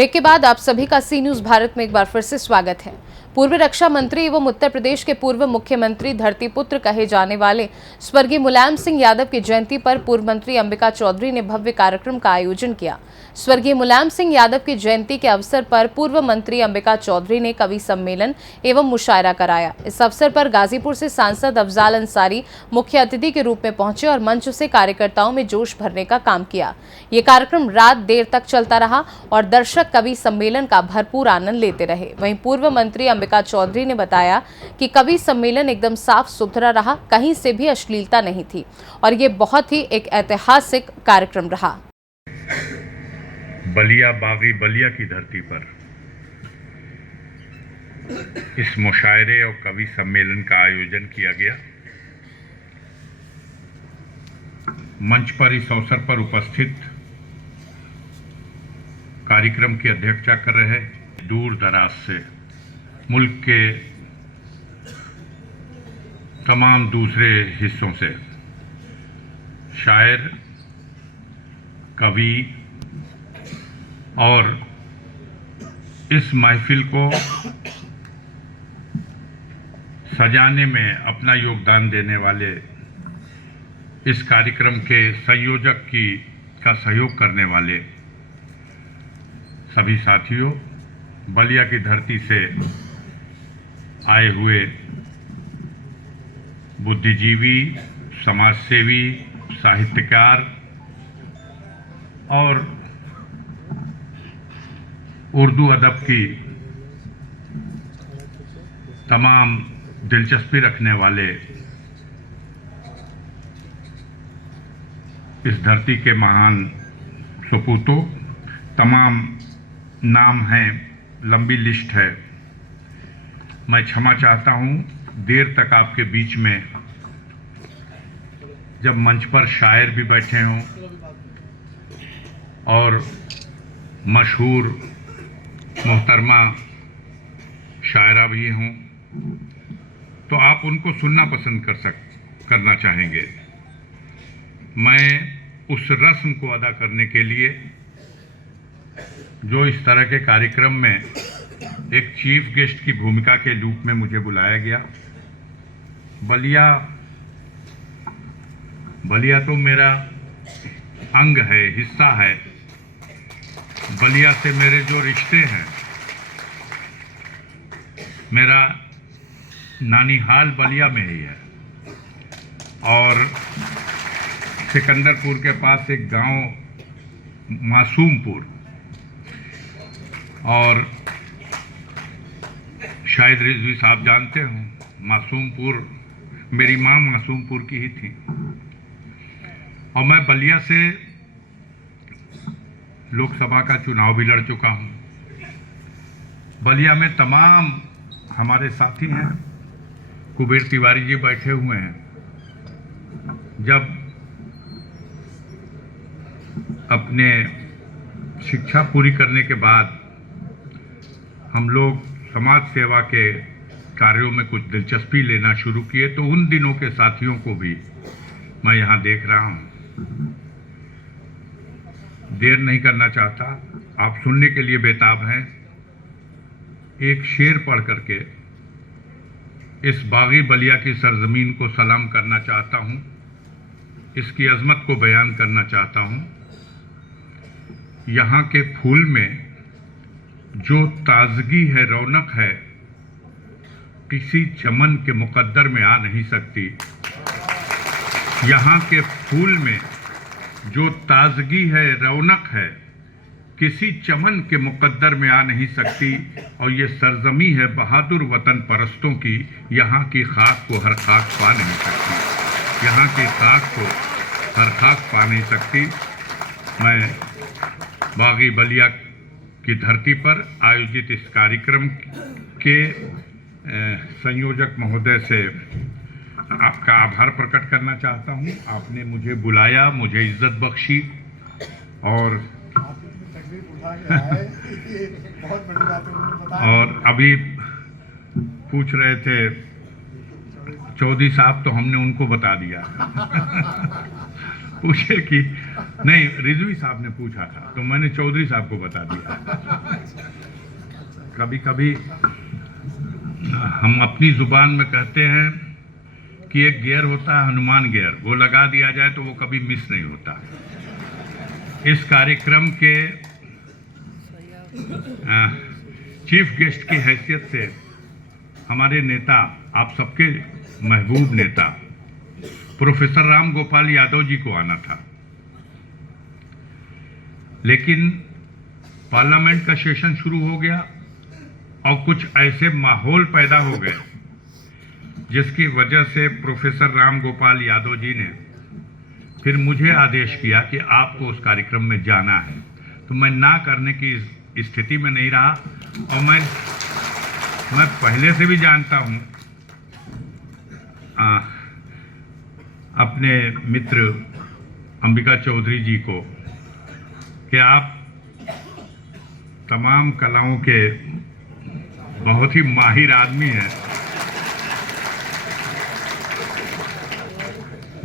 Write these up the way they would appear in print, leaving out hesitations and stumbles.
Break के बाद आप सभी का सी न्यूज भारत में एक बार फिर से स्वागत है। पूर्व रक्षा मंत्री एवं उत्तर प्रदेश के पूर्व मुख्यमंत्री धरतीपुत्र कहे जाने वाले स्वर्गीय मुलायम सिंह यादव की जयंती पर पूर्व मंत्री अंबिका चौधरी ने भव्य कार्यक्रम का आयोजन किया। स्वर्गीय मुलायम सिंह यादव की जयंती के अवसर पर पूर्व मंत्री अंबिका चौधरी ने कवि सम्मेलन एवं मुशायरा कराया। इस अवसर पर गाजीपुर से सांसद अफजाल अंसारी मुख्य अतिथि के रूप में पहुंचे और मंच से कार्यकर्ताओं में जोश भरने का काम किया। ये कार्यक्रम रात देर तक चलता रहा और दर्शक कवि सम्मेलन का भरपूर आनंद लेते रहे। वहीं पूर्व मंत्री अंबिका चौधरी ने बताया कि कवि सम्मेलन एकदम साफ सुथरा रहा, कहीं से भी अश्लीलता नहीं थी और ये बहुत ही एक ऐतिहासिक कार्यक्रम रहा। बलिया बागी बलिया की धरती पर इस मुशायरे और कवि सम्मेलन का आयोजन किया गया। मंच पर इस अवसर पर उपस्थित कार्यक्रम की अध्यक्षता कर रहे दूर दराज से मुल्क के तमाम दूसरे हिस्सों से शायर, कवि और इस महफिल को सजाने में अपना योगदान देने वाले इस कार्यक्रम के संयोजक का सहयोग करने वाले सभी साथियों, बलिया की धरती से आए हुए बुद्धिजीवी, समाजसेवी, साहित्यकार और उर्दू अदब की तमाम दिलचस्पी रखने वाले इस धरती के महान सपूतों, तमाम नाम हैं, लंबी लिस्ट है। मैं क्षमा चाहता हूं देर तक आपके बीच में, जब मंच पर शायर भी बैठे हों और मशहूर मोहतरमा शायरा भी हों, तो आप उनको सुनना पसंद करना चाहेंगे। मैं उस रस्म को अदा करने के लिए जो इस तरह के कार्यक्रम में एक चीफ गेस्ट की भूमिका के रूप में मुझे बुलाया गया। बलिया तो मेरा अंग है, हिस्सा है। बलिया से मेरे जो रिश्ते हैं, मेरा नानीहाल बलिया में ही है और सिकंदरपुर के पास एक गांव मासूमपुर, और शायद रिजवी साहब जानते हो, मासूमपुर मेरी माँ मासूमपुर की ही थी। और मैं बलिया से लोकसभा का चुनाव भी लड़ चुका हूँ। बलिया में तमाम हमारे साथी हैं, कुबेर तिवारी जी बैठे हुए हैं। जब अपने शिक्षा पूरी करने के बाद हम लोग समाज सेवा के कार्यों में कुछ दिलचस्पी लेना शुरू किए, तो उन दिनों के साथियों को भी मैं यहाँ देख रहा हूँ। देर नहीं करना चाहता, आप सुनने के लिए बेताब हैं। एक शेर पढ़ करके इस बागी बलिया की सरजमीन को सलाम करना चाहता हूँ, इसकी अजमत को बयान करना चाहता हूँ। यहाँ के फूल में जो ताजगी है, रौनक है, किसी चमन के मुकद्दर में आ नहीं सकती। यहाँ के फूल में जो ताजगी है, रौनक है, किसी चमन के मुकद्दर में आ नहीं सकती। और ये सरजमी है बहादुर वतन परस्तों की, यहाँ की खाक को हर खाक पा नहीं सकती। यहाँ की खाक को हर खाक पा नहीं सकती। मैं बागी बलिया की धरती पर आयोजित इस कार्यक्रम के संयोजक महोदय से आपका आभार प्रकट करना चाहता हूं। आपने मुझे बुलाया, मुझे इज्जत बख्शी और और अभी पूछ रहे थे चौधरी साहब, तो हमने उनको बता दिया। पूछे कि नहीं, रिजवी साहब ने पूछा था तो मैंने चौधरी साहब को बता दिया। कभी कभी हम अपनी जुबान में कहते हैं कि एक गियर होता है हनुमान गियर, वो लगा दिया जाए तो वो कभी मिस नहीं होता। इस कार्यक्रम के चीफ गेस्ट की हैसियत से हमारे नेता, आप सबके महबूब नेता प्रोफेसर राम गोपाल यादव जी को आना था, लेकिन पार्लियामेंट का सेशन शुरू हो गया और कुछ ऐसे माहौल पैदा हो गए जिसकी वजह से प्रोफेसर राम गोपाल यादव जी ने फिर मुझे आदेश किया कि आपको उस कार्यक्रम में जाना है। तो मैं ना करने की स्थिति में नहीं रहा और मैं पहले से भी जानता हूं अपने मित्र अंबिका चौधरी जी को कि आप तमाम कलाओं के बहुत ही माहिर आदमी हैं,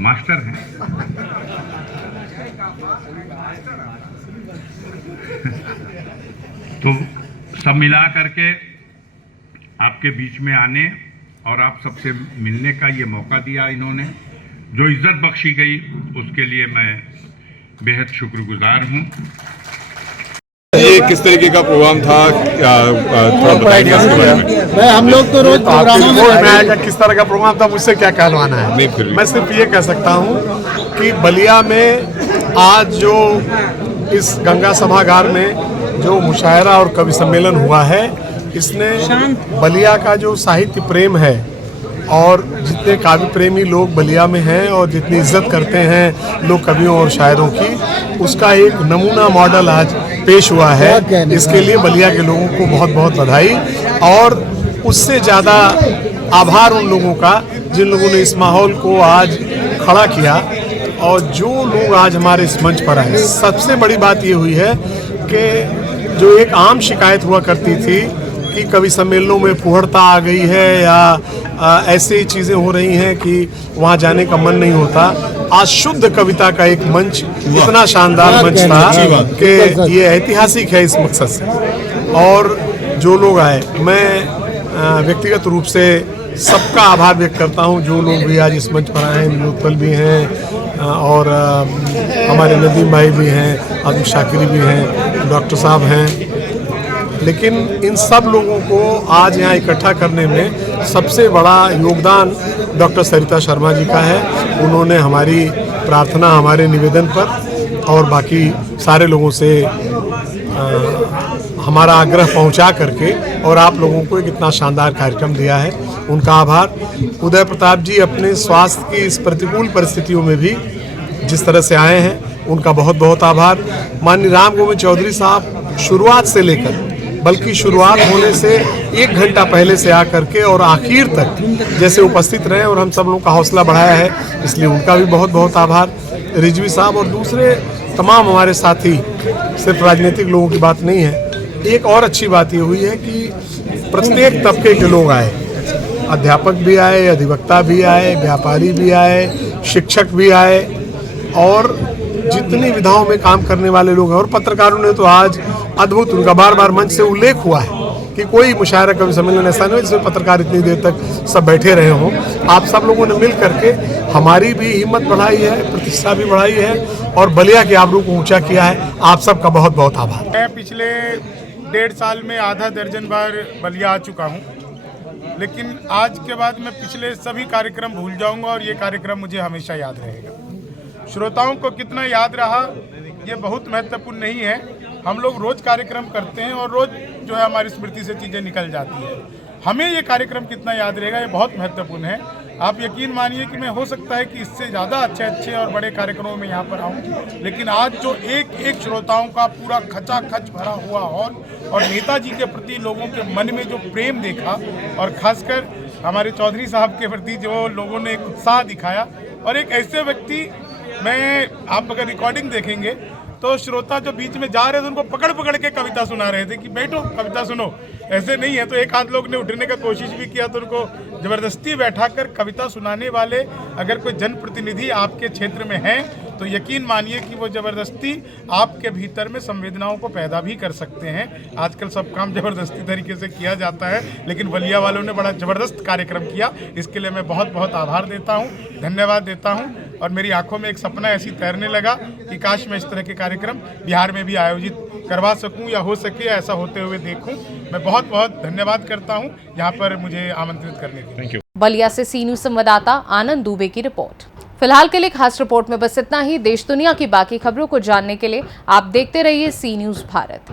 मास्टर हैं। तो सब मिला करके आपके बीच में आने और आप सबसे मिलने का ये मौका दिया इन्होंने, जो इज्जत बख्शी गई उसके लिए मैं बेहद शुक्रगुजार हूँ। ये किस तरीके का प्रोग्राम था, थोड़ा बताइए इसके बारे में। हम लोग तो रोज प्रोग्रामों में आया, किस तरह का प्रोग्राम था, मुझसे क्या कहलवाना है। नहीं, फिर मैं सिर्फ ये कह सकता हूँ कि बलिया में आज जो इस गंगा सभागार में जो मुशायरा और कवि सम्मेलन हुआ है, इसने बलिया का जो साहित्य प्रेम है और जितने काव्य प्रेमी लोग बलिया में हैं और जितनी इज्जत करते हैं लोग कवियों और शायरों की, उसका एक नमूना मॉडल आज पेश हुआ है। इसके लिए बलिया के लोगों को बहुत बहुत बधाई और उससे ज़्यादा आभार उन लोगों का जिन लोगों ने इस माहौल को आज खड़ा किया और जो लोग आज हमारे इस मंच पर आए। सबसे बड़ी बात ये हुई है कि जो एक आम शिकायत हुआ करती थी कि कवि सम्मेलनों में फुहड़ता आ गई है या ऐसी चीज़ें हो रही हैं कि वहाँ जाने का मन नहीं होता, आज शुद्ध कविता का एक मंच, इतना शानदार मंच था कि ये ऐतिहासिक है इस मकसद से। और जो लोग आए, मैं व्यक्तिगत रूप से सबका आभार व्यक्त करता हूँ जो लोग भी आज इस मंच पर आए हैं। नीलोत्पल भी हैं और हमारे नदीम भाई भी हैं, आदिल शाकिरी भी हैं, डॉक्टर साहब हैं। लेकिन इन सब लोगों को आज यहाँ इकट्ठा करने में सबसे बड़ा योगदान डॉक्टर सरिता शर्मा जी का है। उन्होंने हमारी प्रार्थना हमारे निवेदन पर और बाकी सारे लोगों से हमारा आग्रह पहुंचा करके और आप लोगों को एक इतना शानदार कार्यक्रम दिया है, उनका आभार। उदय प्रताप जी अपने स्वास्थ्य की इस प्रतिकूल परिस्थितियों में भी जिस तरह से आए हैं, उनका बहुत बहुत आभार। माननीय राम गोविंद चौधरी साहब शुरुआत से लेकर, बल्कि शुरुआत होने से 1 घंटा पहले से आकर के और आखिर तक जैसे उपस्थित रहे और हम सब लोगों का हौसला बढ़ाया है, इसलिए उनका भी बहुत बहुत आभार। रिजवी साहब और दूसरे तमाम हमारे साथी, सिर्फ राजनीतिक लोगों की बात नहीं है। एक और अच्छी बात ये हुई है कि प्रत्येक तबके के लोग आए, अध्यापक भी आए, अधिवक्ता भी आए, व्यापारी भी आए, शिक्षक भी आए और जितनी विधाओं में काम करने वाले लोग हैं। और पत्रकारों ने तो आज अद्भुत, उनका बार बार मंच से उल्लेख हुआ है कि कोई मुशायरा कवि सम्मेलन ऐसा नहीं जिसमें पत्रकार इतनी देर तक सब बैठे रहे हों। आप सब लोगों ने मिल करके हमारी भी हिम्मत बढ़ाई है, प्रतिष्ठा भी बढ़ाई है और बलिया के आबरू को ऊंचा किया है। आप सबका बहुत बहुत आभार। मैं पिछले 1.5 साल में आधा दर्जन बार बलिया आ चुका हूँ, लेकिन आज के बाद मैं पिछले सभी कार्यक्रम भूल जाऊंगा और ये कार्यक्रम मुझे हमेशा याद रहेगा। श्रोताओं को कितना याद रहा ये बहुत महत्वपूर्ण नहीं है। हम लोग रोज कार्यक्रम करते हैं और रोज जो है हमारी स्मृति से चीज़ें निकल जाती है। हमें ये कार्यक्रम कितना याद रहेगा ये बहुत महत्वपूर्ण है। आप यकीन मानिए कि मैं हो सकता है कि इससे ज़्यादा अच्छे और बड़े कार्यक्रमों में यहाँ पर आऊँ, लेकिन आज जो एक श्रोताओं का पूरा खचाखच भरा हुआ हॉल और नेताजी के प्रति लोगों के मन में जो प्रेम देखा और खासकर हमारे चौधरी साहब के प्रति जो लोगों ने एक उत्साह दिखाया, और एक ऐसे व्यक्ति, मैं आप अगर रिकॉर्डिंग देखेंगे तो श्रोता जो बीच में जा रहे थे उनको पकड़ पकड़ के कविता सुना रहे थे कि बैठो कविता सुनो। ऐसे नहीं है तो एक आध लोग ने उठने का कोशिश भी किया तो उनको जबरदस्ती बैठाकर कविता सुनाने वाले अगर कोई जनप्रतिनिधि आपके क्षेत्र में हैं तो यकीन मानिए कि वो ज़बरदस्ती आपके भीतर में संवेदनाओं को पैदा भी कर सकते हैं। आजकल सब काम ज़बरदस्ती तरीके से किया जाता है, लेकिन बलिया वालों ने बड़ा ज़बरदस्त कार्यक्रम किया। इसके लिए मैं बहुत बहुत आभार देता हूँ, धन्यवाद देता हूँ। और मेरी आंखों में एक सपना ऐसी तैरने लगा कि काश मैं इस तरह के कार्यक्रम बिहार में भी आयोजित करवा सकूं, या हो सके ऐसा होते हुए देखूं। मैं बहुत बहुत धन्यवाद करता हूं यहाँ पर मुझे आमंत्रित करने के लिए। Thank you. बलिया से सी न्यूज संवाददाता आनंद दुबे की रिपोर्ट। फिलहाल के लिए खास रिपोर्ट में बस इतना ही। देश दुनिया की बाकी खबरों को जानने के लिए आप देखते रहिए सी न्यूज भारत।